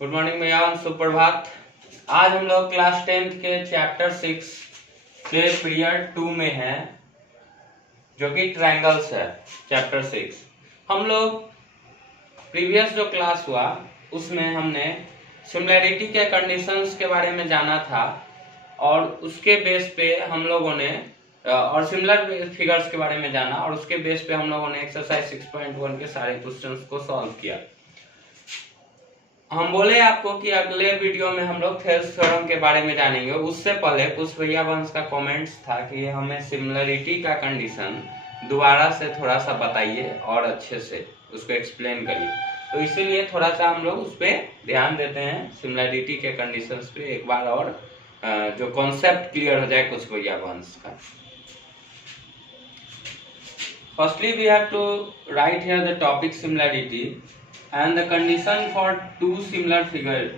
Good morning भैया, सुप्रभात। आज हम लोग क्लास 10th के चैप्टर 6 के पीरियड 2 में हैं, जो कि ट्रायंगल्स है। चैप्टर 6 हम लोग प्रीवियस जो क्लास हुआ उसमें हमने सिमिलैरिटी के कंडीशंस के बारे में जाना था, और उसके बेस पे हम लोगों ने और सिमिलर फिगर्स के बारे में जाना, और उसके बेस पे हम लोगों ने एक्सरसाइज 6.1 के सारे क्वेश्चंस को सॉल्व किया। हम बोले आपको कि अगले वीडियो में हम लोग थेल्स थ्योरम के बारे में जानेंगे। उससे पहले कुछ भैया वंश का कमेंट्स था कि हमें सिमिलरिटी का कंडीशन दोबारा से थोड़ा सा बताइए और अच्छे से उसको एक्सप्लेन करिए, तो इसीलिए थोड़ा सा हम लोग उस पर ध्यान देते हैं, सिमिलरिटी के कंडीशंस पे एक बार और जो कॉन्सेप्ट क्लियर हो जाए कुछ भैया वंश का। Firstly we have to write here the topic similarity and the condition for two similar figures,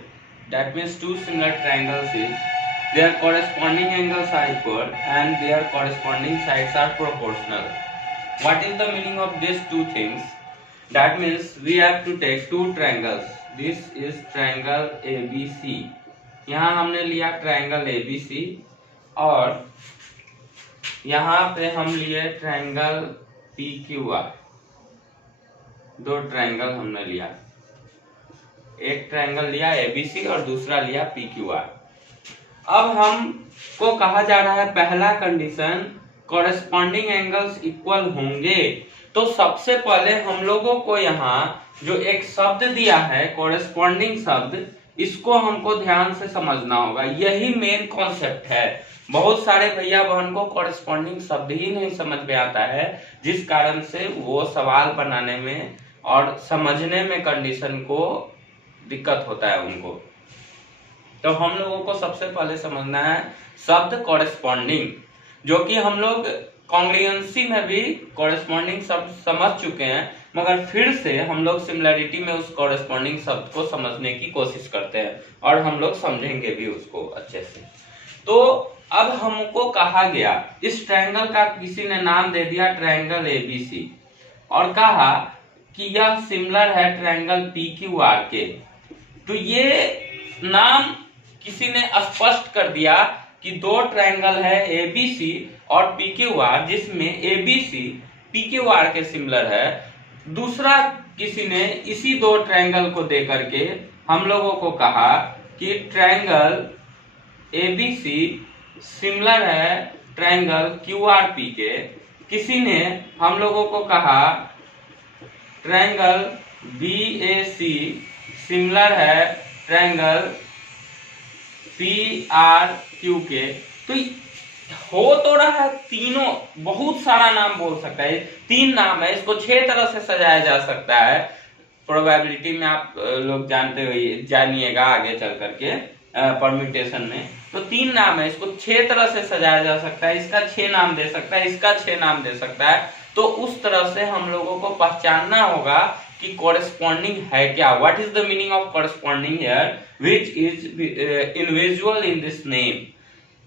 that means two similar triangles, is their corresponding angles are equal and their corresponding sides are proportional. What is the meaning of these two things? That means we have to take two triangles. This is triangle ABC. यहाँ हमने लिया triangle ABC और यहाँ पे हम लिए triangle PQR। दो triangle हमने लिया, एक ट्रायंगल लिया ABC और दूसरा लिया PQR। अब हमको कहा जा रहा है पहला कंडीशन कॉरेस्पॉन्डिंग एंगल्स इक्वल होंगे, तो सबसे पहले हम लोगों को यहाँ जो एक शब्द दिया है कॉरेस्पॉन्डिंग शब्द, इसको हमको ध्यान से समझना होगा। यही मेन कॉन्सेप्ट है। बहुत सारे भैया बहन को कॉरेस्पॉन्डिंग शब्द ही नहीं समझ में आता है, जिस कारण से वो सवाल बनाने में और समझने में कंडीशन को दिक्कत होता है उनको। तो हम लोगों को सबसे पहले समझना है शब्द कॉरेस्पॉन्डिंग, जो कि हम लोग कॉन्ग्रुएंसी में भी कॉरेस्पॉन्डिंग शब्द समझ चुके हैं, मगर फिर से हम लोग सिमिलरिटी में उस कॉरेस्पॉन्डिंग शब्द को समझने की कोशिश करते हैं, और हम लोग समझेंगे भी उसको अच्छे से। तो अब हमको कहा गया इस ट्रायंगल का किसी ने नाम दे दिया ट्रायंगल ABC, और कहा कि यह सिमिलर है ट्रायंगल PQR के। तो ये नाम किसी ने स्पष्ट कर दिया कि दो ट्रायंगल है ABC और PQR, जिसमें ABC PQR के सिमिलर है। दूसरा किसी ने इसी दो ट्रायंगल को दे करके हम लोगों को कहा कि ट्रायंगल ABC सिमिलर है ट्रायंगल QRP के। किसी ने हम लोगों को कहा ट्रायंगल BAC सिमिलर है ट्रायंगल PRQ के। तो हो तो रहा है तीनों, बहुत सारा नाम बोल सकता है, तीन नाम है, इसको 6 तरह से सजाया जा सकता है। प्रोबेबिलिटी में आप लोग जानते हुए जानिएगा आगे चल करके परम्यूटेशन में। तो 3 नाम है, इसको 6 तरह से सजाया जा सकता है, इसका 6 नाम दे सकता है, इसका 6 नाम दे सकता है। तो उस तरह से हम लोगों को पहचानना होगा कि कॉरेस्पॉन्डिंग है क्या। What is the meaning of corresponding here, which is individual in this name.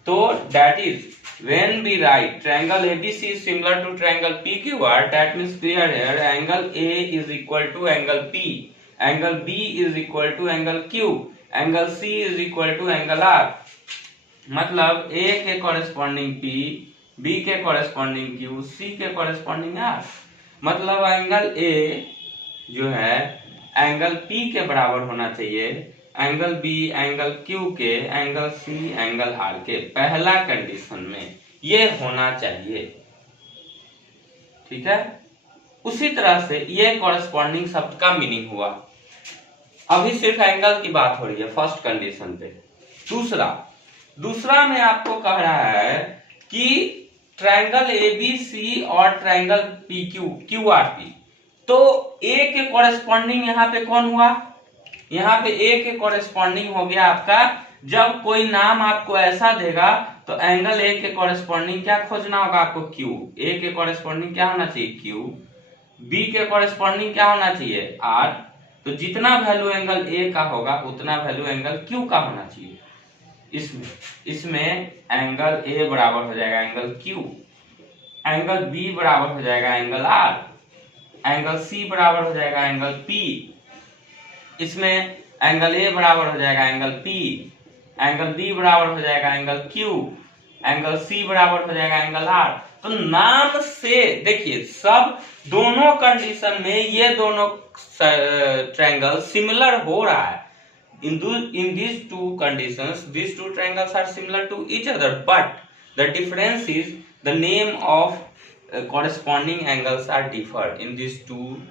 तो that is when we write triangle ABC is similar to triangle PQR, that means clear here angle A is equal to angle P, angle B is equal to angle Q, angle C is equal to angle R। मतलब A के corresponding P, B के corresponding Q, C के corresponding R। मतलब angle A जो है angle P के बराबर होना चाहिए, एंगल B एंगल Q के, एंगल C एंगल R के। पहला कंडीशन में ये होना चाहिए, ठीक है। उसी तरह से ये कॉरेस्पॉन्डिंग शब्द का मीनिंग हुआ। अभी सिर्फ एंगल की बात हो रही है फर्स्ट कंडीशन पे। दूसरा में आपको कह रहा है कि ट्रायंगल ABC और ट्रायंगल QRP, तो A के कॉरेस्पॉन्डिंग यहाँ पे कौन हुआ, यहाँ पे A के कॉरेस्पॉन्डिंग हो गया आपका। जब कोई नाम आपको ऐसा देगा तो एंगल A के कॉरेस्पॉन्डिंग क्या खोजना होगा आपको, Q। A के कॉरेस्पॉन्डिंग क्या होना चाहिए, Q। B के कॉरेस्पॉन्डिंग क्या होना चाहिए, R। तो जितना वैल्यू एंगल A का होगा उतना वैल्यू एंगल Q का होना चाहिए। इसमें एंगल A बराबर हो जाएगा एंगल Q, एंगल B बराबर हो जाएगा एंगल R, एंगल C बराबर हो जाएगा एंगल P। इसमें एंगल ए बराबर हो जाएगा एंगल पी, एंगल बी बराबर हो जाएगा एंगल क्यू, एंगल सी बराबर हो जाएगा एंगल आर। तो नाम से देखिए सब दोनों कंडीशन में ये दोनों ट्रायंगल सिमिलर हो रहा है। In these two conditions, these two triangles are similar to each other, but the difference is the name of corresponding angles are differed in these two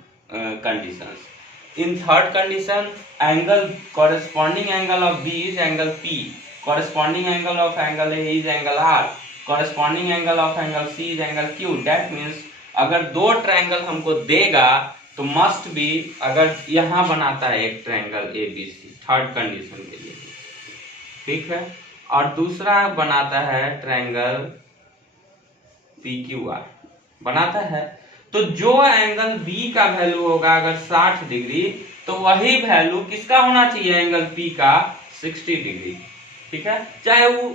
conditions. In third condition, angle corresponding angle of B is angle P, corresponding angle of angle A is angle R, corresponding angle of angle C is angle Q. That means अगर दो triangle हमको देगा तो must be, अगर यहां बनाता है एक triangle A B C third condition के लिए, ठीक है, और दूसरा बनाता है ट्रायंगल पी क्यू आर बनाता है, तो जो एंगल बी का वैल्यू होगा अगर 60 डिग्री तो वही वैल्यू किसका होना चाहिए एंगल पी का 60 डिग्री, ठीक है, चाहे वो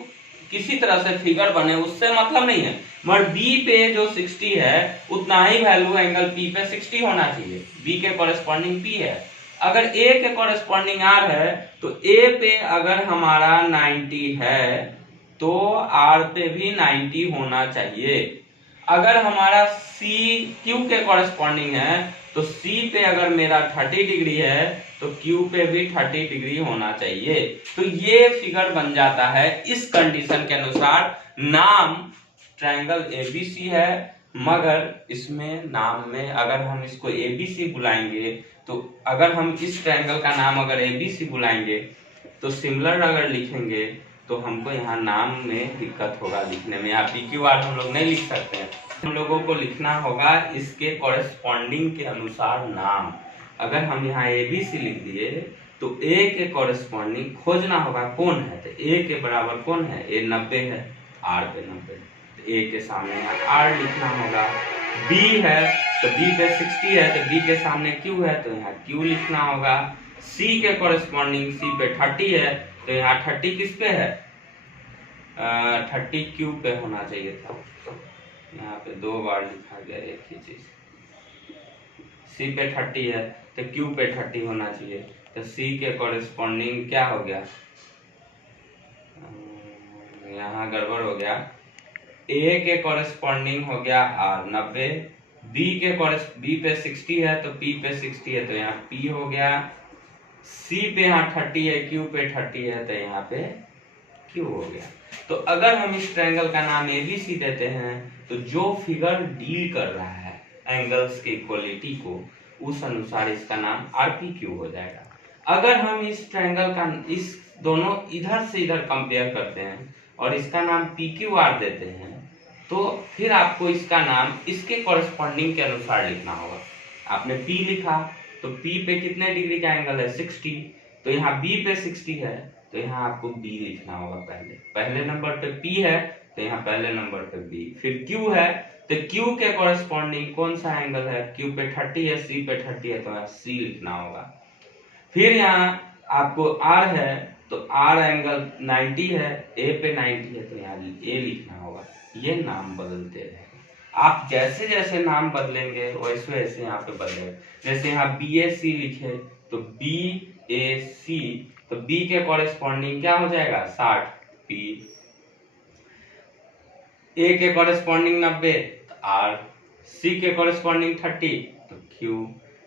किसी तरह से फिगर बने उससे मतलब नहीं है, मगर बी पे जो 60 है उतना ही वैल्यू एंगल पी पे 60 होना चाहिए, बी के कॉरेस्पॉन्डिंग पी है। अगर ए के कॉरेस्पॉन्डिंग आर है तो ए पे अगर हमारा 90 है तो आर पे भी 90 होना चाहिए। अगर हमारा सी क्यू के कॉरेस्पॉन्डिंग है तो सी पे अगर मेरा 30 डिग्री है तो क्यू पे भी 30 डिग्री होना चाहिए। तो ये फिगर बन जाता है इस कंडीशन के अनुसार। नाम ट्रायंगल एबीसी है, मगर इसमें नाम में अगर हम इसको एबीसी बुलाएंगे तो अगर हम इस ट्रायंगल का नाम अगर एबीसी बुलाएंगे तो सिमिलर अगर लिखेंगे तो हमको यहाँ नाम में दिक्कत होगा लिखने में। यहाँ पी क्यू आर हम लोग नहीं लिख सकते हैं, हम लोगों को लिखना होगा इसके कॉरेस्पॉन्डिंग के अनुसार नाम। अगर हम यहाँ ए बी सी लिख दिए तो ए के कॉरेस्पॉन्डिंग खोजना होगा कौन है, तो ए के बराबर कौन है, ए 90 है, आर पे 90, तो ए के सामने आर लिखना होगा। बी है तो बी पे 60 है तो बी के सामने क्यू है तो यहाँ क्यू लिखना होगा। सी के कॉरेस्पॉन्डिंग सी पे 30 है तो यहाँ 30 किस पे है, 30 क्यू पे होना चाहिए था, यहाँ पे 2 बार लिखा गया एक ही चीज। सी पे 30 है तो क्यू पे 30 होना चाहिए, तो सी के कॉरेस्पॉन्डिंग क्या हो गया, यहाँ गड़बड़ हो गया, ए के कॉरेस्पॉन्डिंग हो गया आर 90, बी पे 60 है तो पी पे 60 है तो यहाँ पी हो गया, सी पे यहाँ 30 है, क्यू पे 30 है तो यहाँ पे क्यू हो गया। तो अगर हम इस ट्रायंगल का नाम एबीसी देते हैं तो जो फिगर डील कर रहा है एंगल्स की इक्वलिटी को उस अनुसार इसका नाम आरपीक्यू हो जाएगा। अगर हम इस ट्रायंगल का इस दोनों इधर से इधर कंपेयर करते हैं और इसका नाम पी क्यू आर देते हैं तो फिर आपको इसका नाम इसके कॉरेस्पॉन्डिंग के अनुसार लिखना होगा। आपने पी लिखा तो पी पे कितने डिग्री का एंगल है 60, तो यहाँ बी पे 60 है तो यहाँ आपको बी लिखना होगा, पहले नंबर पे पी है तो यहाँ पहले नंबर पे बी, फिर क्यू है तो क्यू के कॉरेस्पॉन्डिंग कौन सा एंगल है, क्यू पे 30 है, सी पे 30 है तो यहाँ सी लिखना होगा। फिर यहाँ आपको आर है तो आर एंगल 90 है, ए पे 90 है तो यहाँ ए लिखना होगा। ये नाम बदलते रहेगा, आप जैसे जैसे नाम बदलेंगे वैसे वैसे यहाँ पे बदलेगा। जैसे यहाँ बी ए सी लिखे तो बी ए सी तो बी के कॉरेस्पॉन्डिंग क्या हो जाएगा 60 पी, ए के कॉरेस्पॉन्डिंग 90 तो आर, सी के कॉरेस्पॉन्डिंग 30 तो क्यू,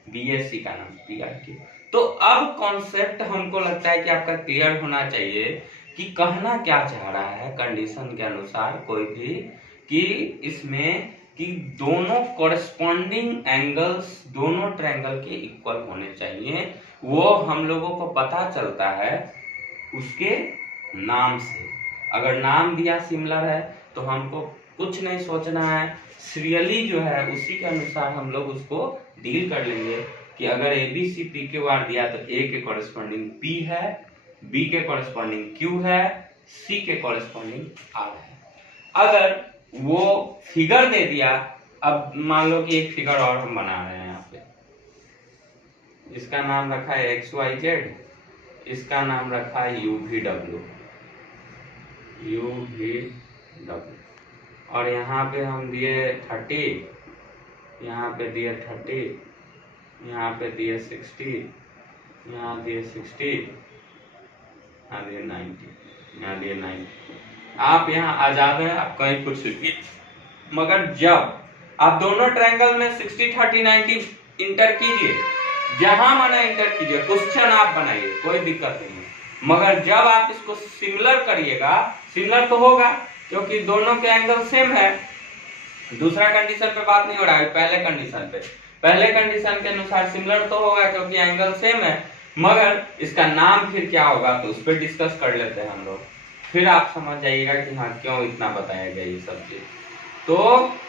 बी ए सी का नाम पी आर क्यू। तो अब कॉन्सेप्ट हमको लगता है कि आपका क्लियर होना चाहिए कि कहना क्या चाह रहा है कंडीशन के अनुसार कोई भी, कि इसमें कि दोनों कॉरेस्पॉन्डिंग एंगल्स दोनों ट्रायंगल के इक्वल होने चाहिए। वो हम लोगों को पता चलता है उसके नाम से। अगर नाम दिया सिमिलर है तो हमको कुछ नहीं सोचना है, सीरियली जो है उसी के अनुसार हम लोग उसको डील कर लेंगे कि अगर A B C P Q R दिया तो ए के कॉरेस्पॉन्डिंग पी है, बी के कॉरेस्पॉन्डिंग क्यू है, सी के कॉरेस्पॉन्डिंग आर है। अगर वो फिगर दे दिया, अब मान लो कि एक फिगर और हम बना रहे हैं यहाँ पे, इसका नाम रखा है एक्स वाई जेड, इसका नाम रखा है यू वी डब्ल्यू, और यहाँ पे हम दिए 30, यहाँ पे दिए 30, यहाँ पे दिए 60, यहाँ दिए 60, यहाँ दिए 90, यहाँ दिए 90। आप यहाँ आजाद हैं, आप कहीं कुछ लिखिए, मगर जब आप दोनों ट्रायंगल में 60 30 90 इंटर कीजिए, जहां माना इंटर कीजिए, क्वेश्चन आप बनाइए, कोई दिक्कत नहीं है। मगर जब आप इसको सिमिलर करिएगा, सिमिलर तो होगा क्योंकि दोनों के एंगल सेम है। दूसरा कंडीशन पे बात नहीं हो रहा है, पहले कंडीशन पे, पहले कंडीशन के अनुसार सिमिलर तो होगा क्योंकि एंगल सेम है, मगर इसका नाम फिर क्या होगा तो उस पर डिस्कस कर लेते हैं हम लोग। फिर आप समझ जाइएगा कि हाँ क्यों इतना बताया गया ये सब चीज। तो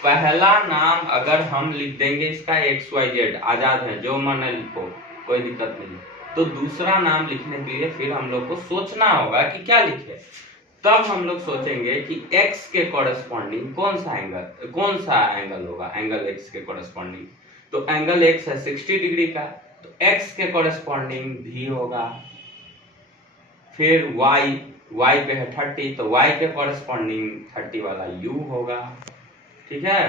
पहला नाम अगर हम लिख देंगे इसका XYZ, आजाद है, जो मन लिखो, कोई दिक्कत नहीं। तो दूसरा नाम लिखने के लिए फिर हम लोग को सोचना होगा कि क्या लिखे। तब हम लोग सोचेंगे कि x के कॉरेस्पॉन्डिंग कौन सा एंगल होगा, एंगल x के कॉरेस्पॉन्डिंग। तो एंगल x है 60 डिग्री का, तो x के कॉरेस्पॉन्डिंग भी होगा। फिर y पे है 30, तो y के कॉरेस्पॉन्डिंग 30 वाला u होगा, ठीक है।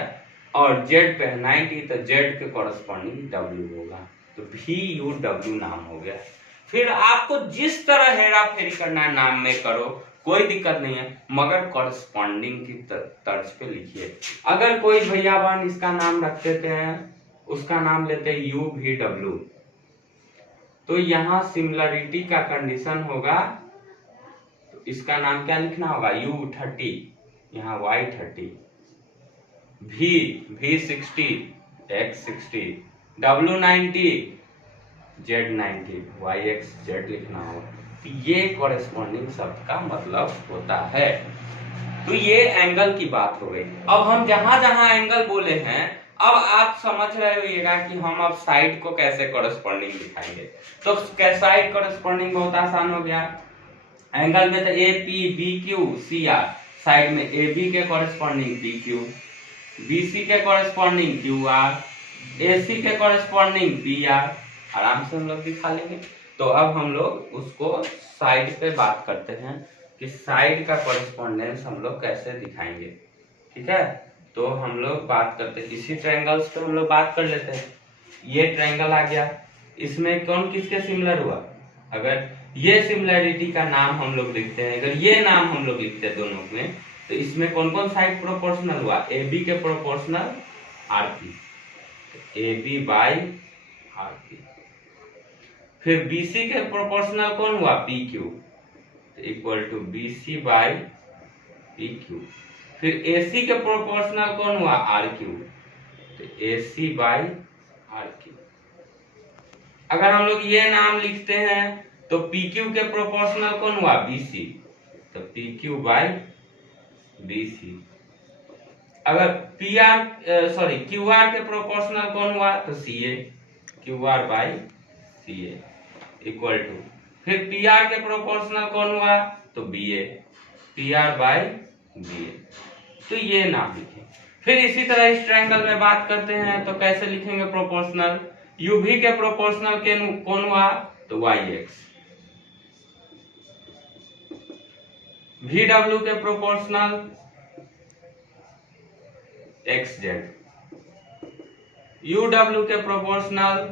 और z पे है 90, तो z के कॉरेस्पॉन्डिंग w होगा। तो VUW नाम हो गया। फिर आपको जिस तरह हेरा फेरी करना है नाम में करो, कोई दिक्कत नहीं है, मगर कॉरेस्पॉन्डिंग की तर्ज पे लिखिए। अगर कोई भैया बहन इसका नाम रख देते हैं, उसका नाम लेते हैं UVW, तो यहाँ सिमिलरिटी का कंडीशन होगा, तो इसका नाम क्या लिखना होगा, U30, यहाँ Y30, V60, X60, W90, Z90, YXZ लिखना होगा। तो ये कॉरेस्पॉन्डिंग शब्द का मतलब होता है। तो ये एंगल की बात हो गई। अब हम जहां जहां एंगल बोले हैं, अब आप समझ रहे होइएगा कि हम अब साइड को कैसे कॉरेस्पॉन्डिंग दिखाएंगे। तो साइड कॉरेस्पॉन्डिंग बहुत आसान हो गया। एंगल में तो APBQCR, साइड में AB के कॉरेस्पॉन्डिंग PQ, BC के कॉरेस्पॉन्डिंग QR, AC के कॉरेस्पॉन्डिंग PR, आराम से हम लोग दिखा लेंगे। तो अब हम लोग उसको साइड पे बात करते हैं कि साइड का कॉरेस्पॉन्डेंस हम लोग कैसे दिखाएंगे, ठीक है। तो हम लोग बात करते हैं, इसी ट्रायंगल्स पे हम लोग बात कर लेते हैं। ये ट्रायंगल आ गया, इसमें कौन किसके सिमिलर हुआ, अगर ये सिमिलरिटी का नाम हम लोग लिखते हैं, अगर ये नाम हम लोग लिखते हैं दोनों में, तो इसमें कौन कौन साइड प्रोपोर्शनल हुआ, AB के proportional RP, AB by RP। फिर BC के प्रोपोर्शनल कौन हुआ, PQ, equal to BC by PQ। फिर AC के प्रोपोर्शनल कौन हुआ, RQ, तो AC बाई RQ। अगर हम लोग ये नाम लिखते हैं तो PQ के प्रोपोर्शनल कौन हुआ, BC, तो PQ बाई BC। अगर QR के प्रोपोर्शनल कौन हुआ, तो CA, QR by CA equal to, फिर PR के प्रोपोर्शनल कौन हुआ, तो BA, PR बाई BA। तो ये नाम लिखें। फिर इसी तरह इस ट्रायंगल में बात करते हैं तो कैसे लिखेंगे प्रोपोर्शनल। UV के प्रोपोर्शनल कौन हुआ, तो YX, VW के प्रोपोर्शनल XZ, UW के प्रोपोर्शनल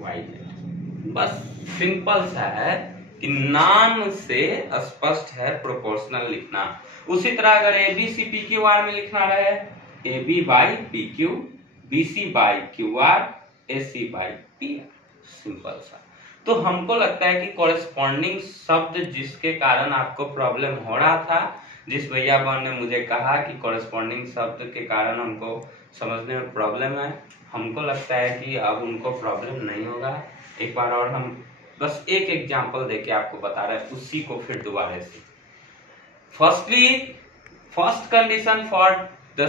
YZ। बस सिंपल सा है कि नाम से स्पष्ट है प्रोपोर्शनल लिखना। उसी तरह अगर ABC PQR में लिखना रहे, AB by PQ, BC by QR, AC by PR, simple सा। तो हमको लगता है कि कॉरेस्पॉन्डिंग शब्द जिसके कारण आपको प्रॉब्लम हो रहा था, जिस भैया बहन ने मुझे कहा कि कॉरेस्पॉन्डिंग शब्द के कारण हमको समझने में प्रॉब्लम है, हमको लगता है कि अब उनको प्रॉब्लम नहीं होगा। एक बार और हम बस एक एग्जांपल देके आपको बता रहे हैं, उसी को फिर दोबारा से। Firstly, first condition for the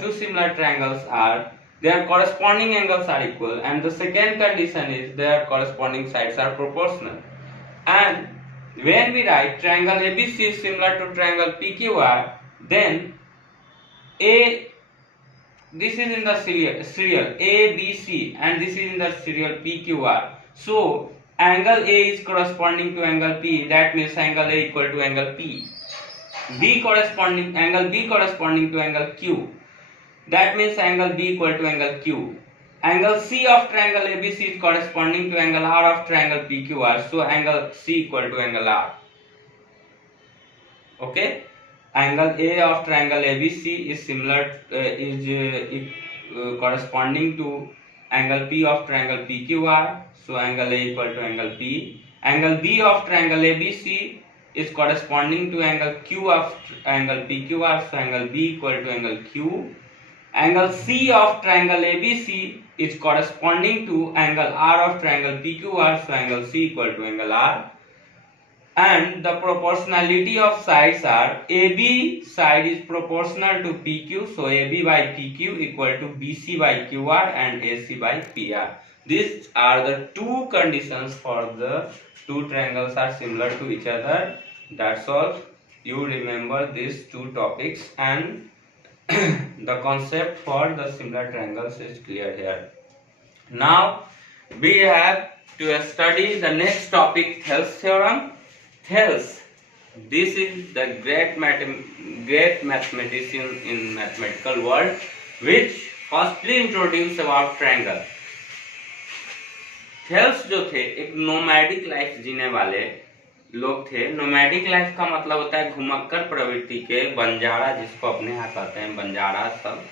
two similar triangles are their corresponding angles are equal, and the second condition is their corresponding sides are proportional. And when we write triangle ABC is similar to triangle PQR, then this is in the serial ABC and this is in the serial PQR. So angle A is corresponding to angle P, that means angle A equal to angle P. Angle B corresponding to angle Q, that means angle B equal to angle Q. angle C of triangle ABC is corresponding to angle R of triangle PQR, so angle C equal to angle R. Okay, angle A of triangle ABC is similar corresponding to angle P of triangle PQR, so angle A equal to angle P. Angle B of triangle ABC is corresponding to angle Q of angle PQR, so angle B equal to angle Q. Angle C of triangle ABC is corresponding to angle R of triangle PQR, so angle C equal to angle R. And the proportionality of sides are AB side is proportional to PQ, so AB by PQ equal to BC by QR and AC by PR. These are the two conditions for the two triangles are similar to each other. That's all. You remember these two topics and the concept for the similar triangles is clear here. Now we have to study the next topic, Thales theorem. Thales, this is the great mathematician in mathematical world, which firstly introduced about triangle. Thales जो थे एक nomadic life जीने वाले लोग थे। Nomadic life का मतलब होता है घुमक्कर प्रवृत्ति के, बंजारा जिसको अपने यहाँ कहते हैं, बंजारा सब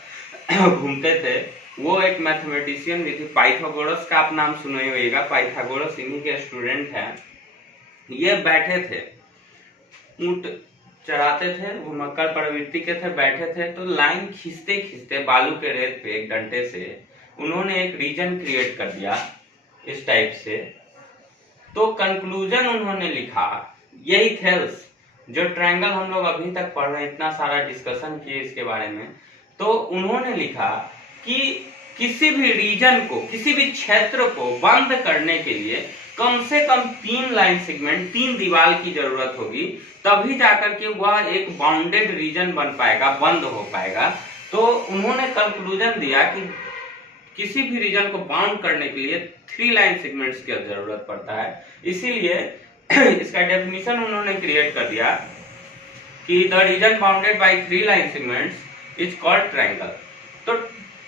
घूमते थे। वो एक मैथमेटिशियन भी थे। पाइथागोरस का आप नाम सुने होगा, पाइथागोरस इन्हीं के स्टूडेंट हैं। ये बैठे थे, ऊंट चढ़ाते थे, घुमक्कर प्रवृत्ति के थे, बैठे थे, तो लाइन खींचते खींचते बालू के रेत पे एक डंडे से उन्होंने एक रीजन क्रिएट कर दिया इस टाइप से। तो कंक्लूजन उन्होंने लिखा, यही थेल्स जो ट्रायंगल हम लोग अभी तक पढ़ रहे हैं, इतना सारा डिस्कशन किए इसके बारे में। तो उन्होंने लिखा कि किसी भी रीजन को, किसी भी क्षेत्र को बंद करने के लिए कम से कम 3 लाइन सेगमेंट, 3 दीवार की जरूरत होगी, तभी जाकर के वह एक बाउंडेड रीजन बन पाएगा, बंद हो पाएगा। तो उन्होंने कंक्लूजन दिया कि किसी भी रीजन को बाउंड करने के लिए 3 लाइन सेगमेंट्स की जरूरत पड़ता है। इसीलिए इसका डेफिनेशन उन्होंने क्रिएट कर दिया कि the reason bounded by 3 line segments is called triangle. तो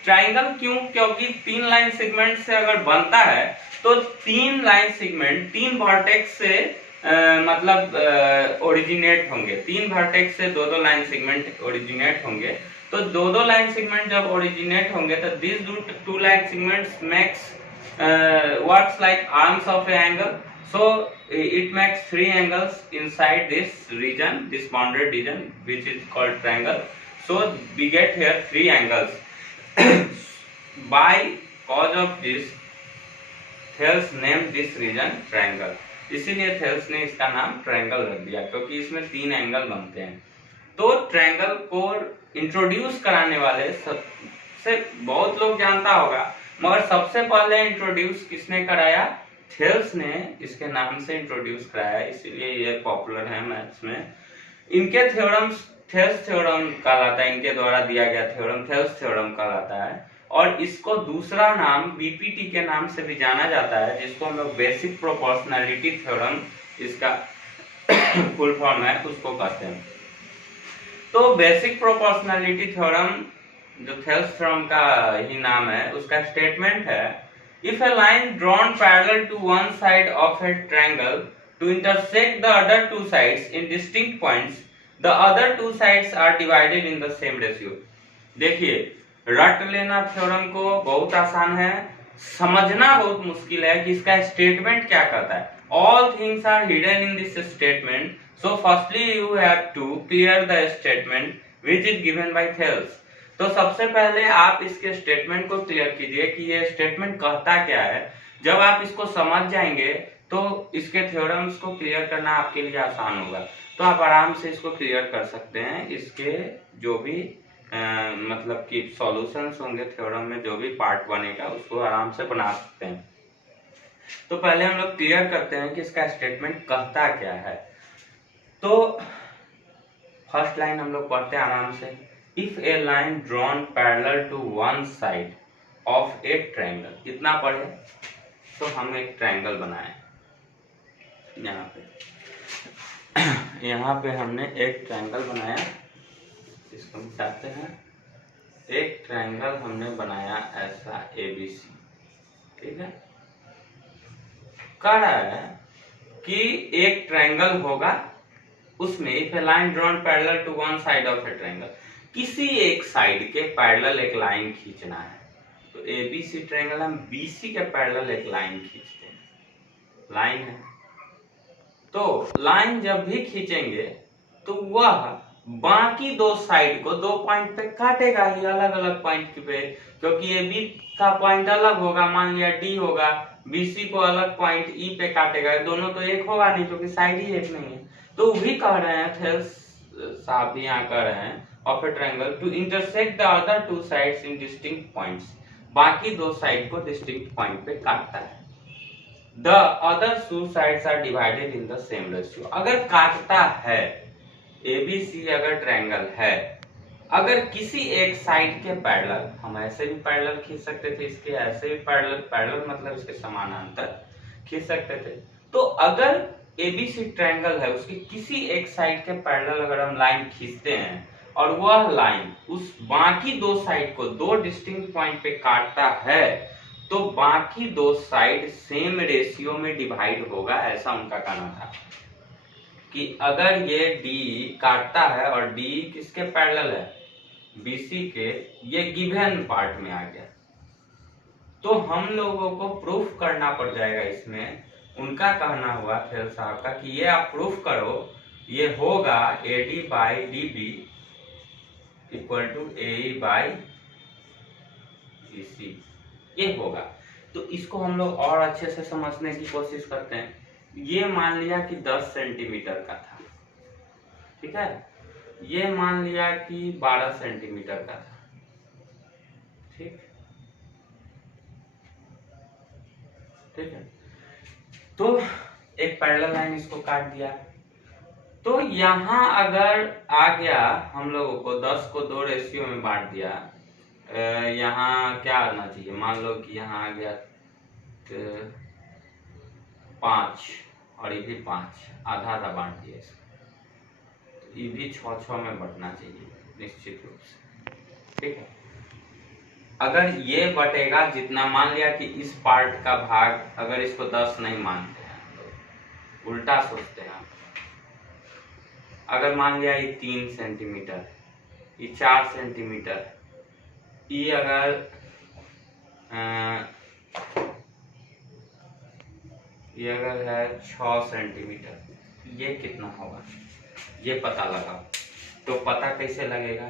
ट्रायंगल क्यों? क्योंकि 3 लाइन सेगमेंट से अगर बनता है तो 3 लाइन सेगमेंट 3 वर्टेक्स से मतलब ओरिजिनेट होंगे। 3 वर्टेक्स से 2-2 लाइन सेगमेंट ओरिजिनेट होंगे। तो 2-2 लाइन सेगमेंट जब ओरिजिनेट होंगे तो this 2 line segments makes works like arms of A angle, so it makes 3 angles inside this region, this bounded region, which is called triangle. So we get here 3 angles. By cause of this, Thales named this region triangle. इसीलिए Thales ने इसका नाम triangle रख दिया, क्योंकि इसमें 3 angle बनते हैं। तो ट्रायंगल को इंट्रोड्यूस कराने वाले सबसे बहुत लोग जानता होगा, मगर सबसे पहले इंट्रोड्यूस किसने कराया? थेल्स ने इसके नाम से इंट्रोड्यूस कराया, इसीलिए ये पॉपुलर है मैथ्स में। इनके थ्योरम्स थेल्स थ्योरम कहलाता है, इनके द्वारा दिया गया थ्योरम थेल्स थ्योरम कहलाता है। और इसको दूसरा नाम बीपीटी के नाम से भी जाना जाता है, जिसको हम लोग बेसिक प्रोपोर्शनैलिटी थ्योरम, इसका फुल फॉर्म है, उसको कहते हैं। तो बेसिक प्रोपोर्शनैलिटी थ्योरम जो थेल्स थ्योरम का ही नाम है, उसका स्टेटमेंट है, if a line drawn parallel to one side of a triangle to intersect the other 2 sides in distinct points, the other 2 sides are divided in the same ratio. देखिए, रट लेना theorem को बहुत आसान है, समझना बहुत मुश्किल है कि इसका स्टेटमेंट क्या कहता है। All things are hidden in this statement, so firstly you have to clear the statement which is given by Thales. तो सबसे पहले आप इसके स्टेटमेंट को क्लियर कीजिए कि ये स्टेटमेंट कहता क्या है। जब आप इसको समझ जाएंगे तो इसके थ्योरम्स को क्लियर करना आपके लिए आसान होगा। तो आप आराम से इसको क्लियर कर सकते हैं। इसके जो भी मतलब कि सॉल्यूशंस होंगे थ्योरम में, जो भी पार्ट बनेगा उसको आराम से बना सकते हैं। तो पहले हम लोग क्लियर करते हैं कि इसका स्टेटमेंट कहता क्या है। तो फर्स्ट लाइन हम लोग पढ़ते हैं आराम से, if a line drawn parallel to one side of a triangle. इतना पढ़े तो हम एक ट्रायंगल बनाए यहाँ पे हमने एक ट्रायंगल बनाया, इसको मिटाते हैं। एक ट्रायंगल हमने बनाया ऐसा ABC। ठीक है, कह रहा है कि एक ट्रायंगल होगा, उसमें if a line drawn parallel to one side of a triangle, किसी एक साइड के पैरेलल एक लाइन खींचना है। तो एबीसी ट्रायंगल हम बीसी के पैरेलल एक लाइन खींचते हैं, लाइन है। तो लाइन जब भी खींचेंगे तो वह बाकी दो साइड को दो पॉइंट पे काटेगा ही, अलग अलग पॉइंट पे, क्योंकि ए बी का पॉइंट अलग होगा, मान लिया डी होगा, बीसी को अलग पॉइंट ई पे काटेगा, दोनों तो एक होगा नहीं क्योंकि साइड ही एक नहीं है। तो भी कह रहे हैं, थेल्स साहब भी यहाँ कह रहे हैं of a triangle to intersect the other two sides in distinct points, बाकी दो साइड को डिस्टिंक्ट पॉइंट पे काटता है। The other two sides are divided in the same ratio। अगर काटता है, ABC अगर ट्रायंगल है, अगर किसी एक साइड के पैरेलल, हम ऐसे भी पैरेलल खींच सकते थे, इसके ऐसे भी पैरेलल, पैरेलल मतलब इसके समानांतर खींच सकते थे। तो अगर ABC ट्रायंगल है, उसके किसी एक साइड के पैरेलल अगर हम लाइन खींचते हैं और वह लाइन उस बाकी दो साइड को दो डिस्टिंक्ट पॉइंट पे काटता है, तो बाकी दो साइड सेम रेशियो में डिवाइड होगा, ऐसा उनका कहना था। कि अगर ये डी काटता है और डी किसके पैरेलल है, बीसी के, ये गिवन पार्ट में आ गया, तो हम लोगों को प्रूफ करना पड़ जाएगा इसमें। उनका कहना हुआ खेल साहब का कि ये आप प्रूफ करो, ये होगा AD by D B equal to A by C, ये होगा। तो इसको हम लोग और अच्छे से समझने की कोशिश करते हैं। ये मान लिया कि 10 सेंटीमीटर का था, ठीक है, ये मान लिया कि 12 सेंटीमीटर का था, ठीक ठीक है। तो एक पैरेलल लाइन इसको काट दिया, तो यहां अगर आ गया, हम लोगों को 10 को 2 रेशियो में बांट दिया, यहाँ क्या आना चाहिए, मान लो कि यहाँ आ गया 5 और ये भी 5, आधा आधा बांट दिया इसको, तो ये भी 6-6 में बटना चाहिए निश्चित रूप से, ठीक है। अगर ये बटेगा जितना, मान लिया कि इस पार्ट का भाग, अगर इसको 10 नहीं मानते हैं तो उल्टा सोचते हैं, अगर मान लिया ये 3 सेंटीमीटर, ये 4 सेंटीमीटर, ये अगर ये अगर है 6 सेंटीमीटर, ये कितना होगा, ये पता लगा। तो पता कैसे लगेगा,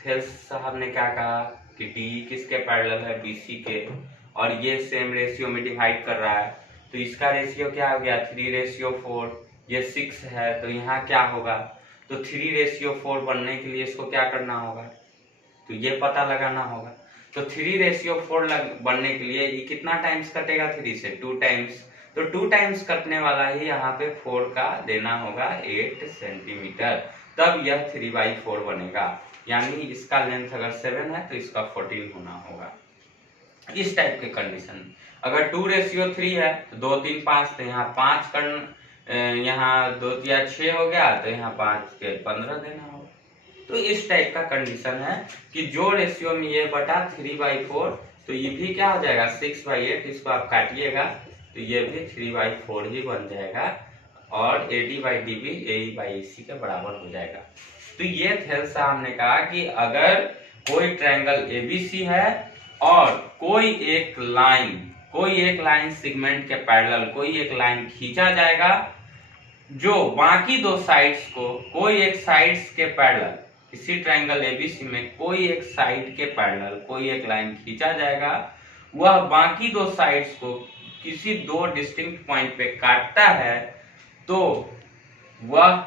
थेल्स साहब ने क्या कहा कि डी किसके पैरेलल है, बीसी के, और ये सेम रेशियो में डिवाइड कर रहा है, तो इसका रेशियो क्या हो गया 3:4, ये 6 है, तो यहाँ क्या होगा, तो 3:4 बनने के लिए इसको क्या करना होगा, तो ये पता लगाना होगा। तो 3:4 बनने के लिए ये कितना टाइम्स कटेगा, 3 से 2 टाइम्स, तो 2 टाइम्स कटने वाला ही यहाँ पे 4 का देना होगा 8 सेंटीमीटर, तब यह 3/4 बनेगा। यानी इसका लेंथ अगर 7 है तो इसका 14 होना होगा। इस टाइप के कंडीशन, अगर 2:3 है तो 2 3 5, तो यहाँ 5 यहाँ 2 या 6 हो गया, तो यहाँ 5 के 15 देना होगा। तो इस टाइप का कंडीशन है कि जो रेशियो में ये बटा 3/4, तो ये भी क्या हो जाएगा 6/8, इसको आप काटिएगा तो ये भी 3/4 ही बन जाएगा, और AD/DB AE/AC के बराबर हो जाएगा। तो ये थेल्स साहब ने कहा कि अगर कोई ट्रायंगल ABC है और कोई एक लाइन सेगमेंट के पैरेलल कोई एक लाइन खींचा जाएगा, जो बाकी दो साइड्स को, कोई एक साइड्स के पैरेलल, किसी ट्रायंगल ABC में कोई एक साइड के पैरेलल कोई एक लाइन खींचा जाएगा, वह बाकी दो साइड्स को किसी दो डिस्टिंक्ट पॉइंट पे काटता है, तो वह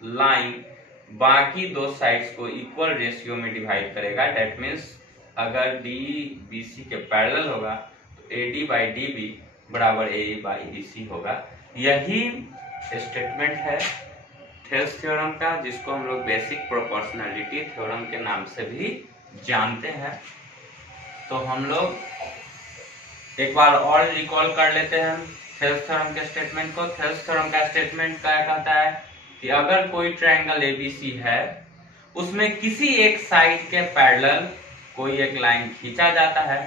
लाइन बाकी दो साइड्स को इक्वल रेशियो में डिवाइड करेगा। डेट मीन्स अगर DBC के पैरेलल होगा तो AD/DB बराबर AE/EC होगा। यही स्टेटमेंट है थेल्स थ्योरम का, जिसको हम लोग बेसिक प्रोपोर्शनैलिटी थ्योरम के नाम से भी जानते हैं। तो हम लोग एक बार और रिकॉल कर लेते हैं थेल्स थ्योरम के स्टेटमेंट को। थेल्स थ्योरम का स्टेटमेंट क्या कहता है कि अगर कोई ट्रायंगल ABC है, उसमें किसी एक साइड के पैरेलल कोई एक लाइन खींचा जाता है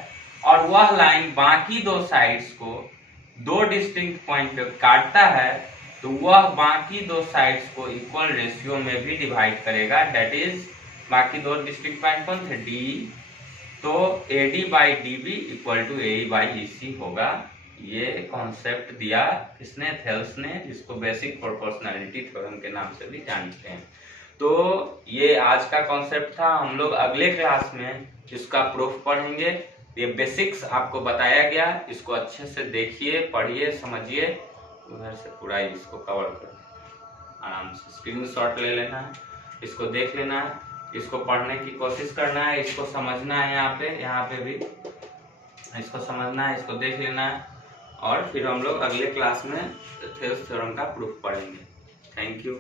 और वह लाइन बाकी दो साइड्स को दो डिस्टिंक्ट पॉइंट पे काटता है, तो वह बाकी दो साइड्स को इक्वल रेशियो में भी डिवाइड करेगा। दैट इज बाकी दो डिस्टिंक्ट पॉइंट कौन थे, डी, तो AD by DB equal to AE by EC होगा। ये कॉन्सेप्ट दिया किसने, थेल्स ने, जिसको बेसिक प्रोपोर्शनैलिटी थ्योरम के नाम से भी जानते हैं। तो ये आज का कॉन्सेप्ट था। हम लोग अगले क्लास में इसका प्रूफ पढ़ेंगे। ये बेसिक्स आपको बताया गया, इसको अच्छे से देखिए, पढ़िए, समझिए, उधर से पूरा इसको कवर कर आराम से स्क्रीनशॉट ले लेना है, इसको देख लेना है, इसको पढ़ने की कोशिश करना है, इसको समझना है, यहाँ पे भी इसको समझना है, इसको देख लेना है, और फिर हम लोग अगले क्लास में थेल्स थ्योरम का प्रूफ पढ़ेंगे। Thank you.